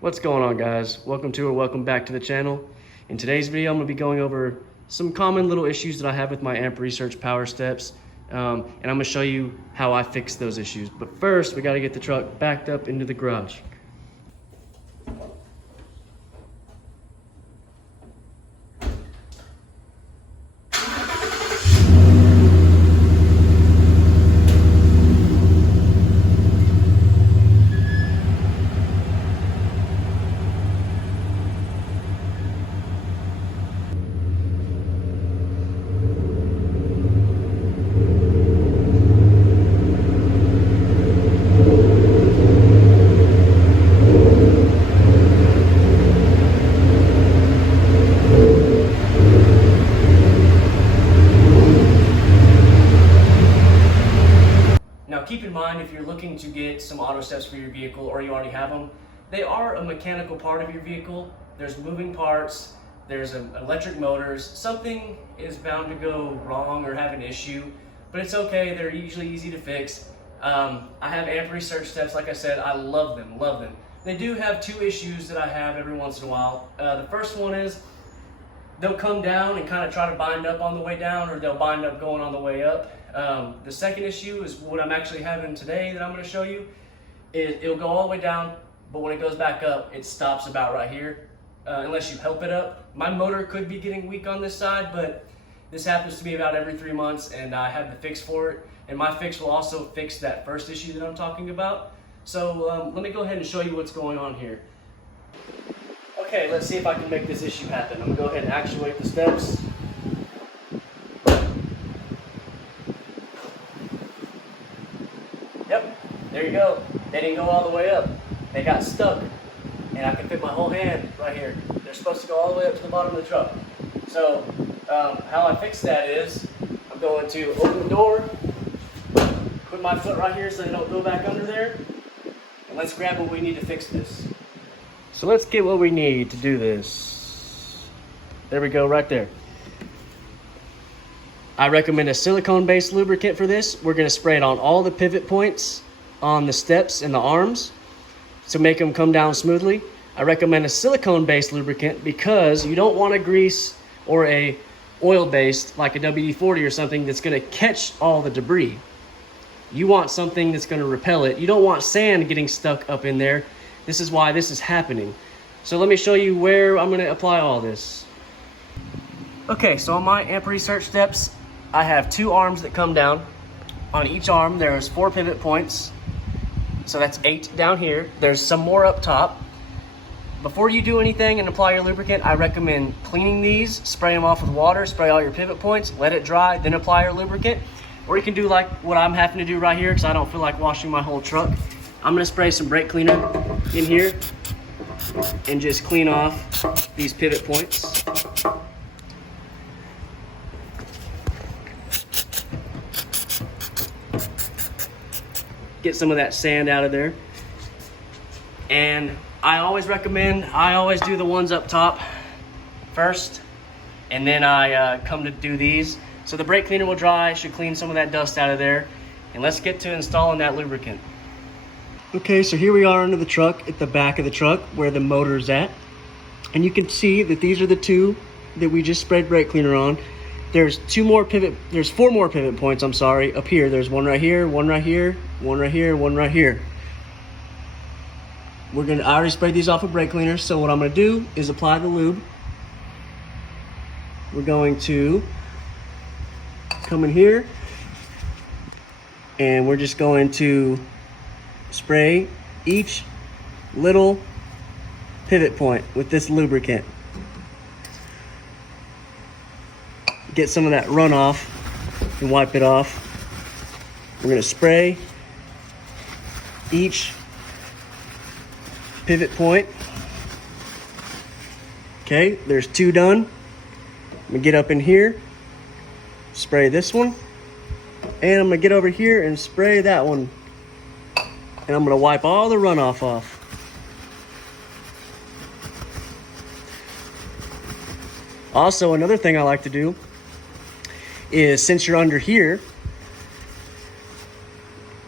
What's going on, guys? Welcome back to the channel. In today's video, I'm going to be going over some common little issues that I have with my Amp Research Power Steps, and I'm going to show you how I fix those issues. But first, we got to get the truck backed up into the garage. Now keep in mind, if you're looking to get some auto steps for your vehicle or you already have them, they are a mechanical part of your vehicle. There's moving parts, there's electric motors. Something is bound to go wrong or have an issue, but it's okay. They're usually easy to fix. I have Amp Research Steps. Like I said, I love them, love them. They do have two issues that I have every once in a while. The first one is they'll come down and kind of try to bind up on the way down, or they'll bind up going on the way up. The second issue is what I'm actually having today that I'm going to show you. It'll go all the way down, but when it goes back up, it stops about right here, unless you help it up. My motor could be getting weak on this side, but this happens to me about every 3 months, and I have the fix for it. And my fix will also fix that first issue that I'm talking about. So let me go ahead and show you what's going on here. Okay, let's see if I can make this issue happen. I'm going to go ahead and actuate the steps. Yep, there you go. They didn't go all the way up. They got stuck. And I can fit my whole hand right here. They're supposed to go all the way up to the bottom of the truck. So how I fix that is I'm going to open the door, put my foot right here so they don't go back under there, and let's grab what we need to fix this. So let's get what we need to do this. There we go, right there. I recommend a silicone-based lubricant for this. We're going to spray it on all the pivot points on the steps and the arms to make them come down smoothly. I recommend a silicone-based lubricant because you don't want a grease or a oil-based like a WD-40 or something that's going to catch all the debris. You want something that's going to repel it. You don't want sand getting stuck up in there. This is why this is happening. So let me show you where I'm going to apply all this. Okay, so on my Amp Research Steps, I have 2 arms that come down. On each arm, there's 4 pivot points. So that's 8 down here. There's some more up top. Before you do anything and apply your lubricant, I recommend cleaning these, spray them off with water, spray all your pivot points, let it dry, then apply your lubricant. Or you can do like what I'm having to do right here because I don't feel like washing my whole truck. I'm gonna spray some brake cleaner in here and just clean off these pivot points. Get some of that sand out of there. And I always do the ones up top first, and then I come to do these. So the brake cleaner will dry, should clean some of that dust out of there. And let's get to installing that lubricant. Okay, so here we are under the truck, at the back of the truck where the motor's at. And you can see that these are the 2 that we just sprayed brake cleaner on. There's 4 more pivot points, I'm sorry, up here. There's one right here, one right here, one right here, one right here. I already sprayed these off with brake cleaner, so what I'm gonna do is apply the lube. We're going to come in here, and we're just going to spray each little pivot point with this lubricant. Get some of that runoff and wipe it off. We're going to spray each pivot point. Okay, there's 2 done. I'm going to get up in here, spray this one, and I'm going to get over here and spray that one. And I'm going to wipe all the runoff off. Also, another thing I like to do is, since you're under here,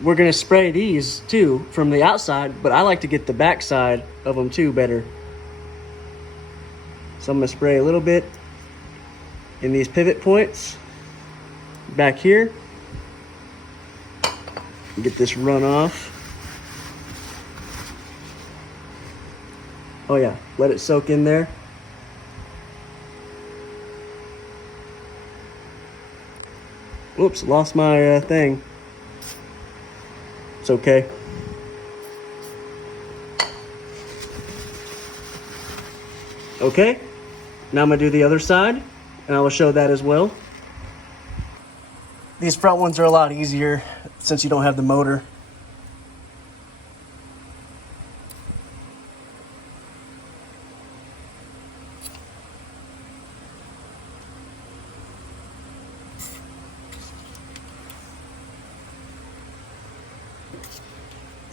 we're gonna spray these too from the outside, but I like to get the back side of them too better. So I'm gonna spray a little bit in these pivot points back here. Get this run off. Oh yeah, let it soak in there. Whoops, lost my thing. It's okay. Okay, now I'm gonna do the other side, and I will show that as well. These front ones are a lot easier since you don't have the motor.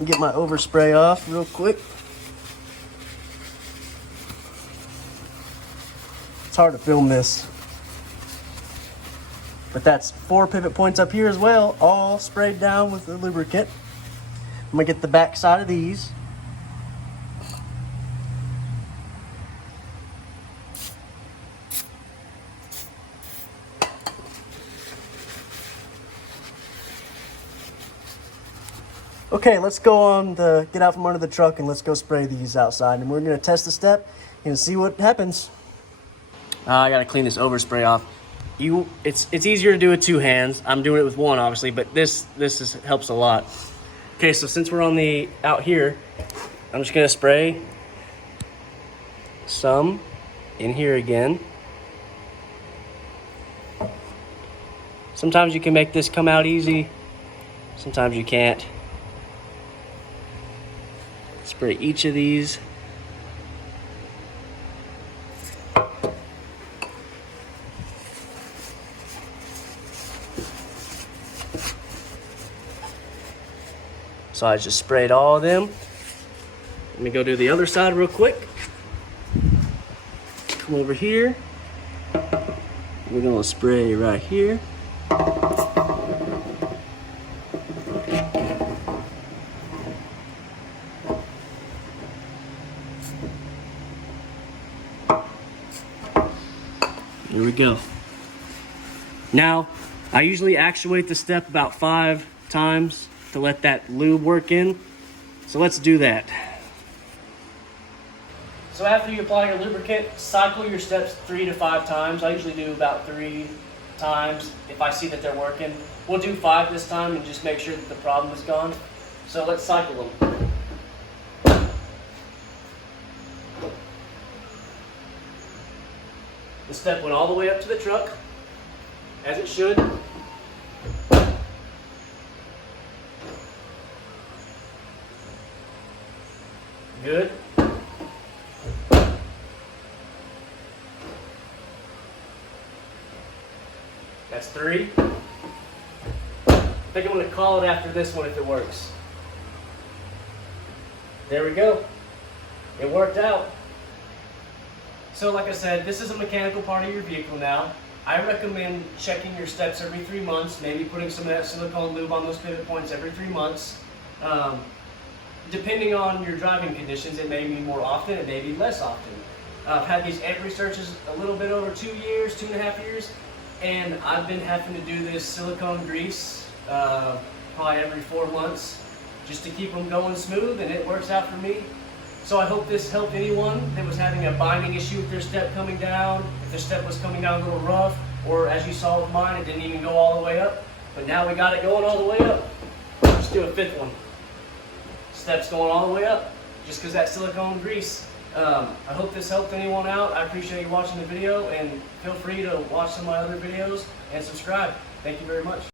Get my overspray off real quick. It's hard to film this, but that's 4 pivot points up here as well, all sprayed down with the lubricant. I'm gonna get the back side of these. Okay, let's go on the get out from under the truck and let's go spray these outside, and we're gonna test the step and see what happens. I gotta clean this overspray off. It's easier to do with 2 hands. I'm doing it with 1 obviously, but this helps a lot. Okay, so since we're on the out here, I'm just gonna spray some in here again. Sometimes you can make this come out easy, sometimes you can't. Spray each of these. So I just sprayed all of them. Let me go do the other side real quick. Come over here. We're gonna spray right here. Here we go. Now, I usually actuate the step about 5 times to let that lube work in. So let's do that. So after you apply your lubricant, cycle your steps 3 to 5 times. I usually do about 3 times if I see that they're working. We'll do 5 this time and just make sure that the problem is gone. So let's cycle them. The step went all the way up to the truck, as it should. Good. That's 3. I think I'm going to call it after this one if it works. There we go. It worked out. So like I said, this is a mechanical part of your vehicle now. I recommend checking your steps every 3 months, maybe putting some of that silicone lube on those pivot points every 3 months. Depending on your driving conditions, it may be more often, it may be less often. I've had these egg researches a little bit over 2 years, 2.5 years, and I've been having to do this silicone grease probably every 4 months just to keep them going smooth, and it works out for me. So I hope this helped anyone that was having a binding issue with their step coming down, if their step was coming down a little rough, or as you saw with mine, it didn't even go all the way up. But now we got it going all the way up. Let's do a 5th one. Steps going all the way up, just because that silicone grease. I hope this helped anyone out. I appreciate you watching the video, and feel free to watch some of my other videos and subscribe. Thank you very much.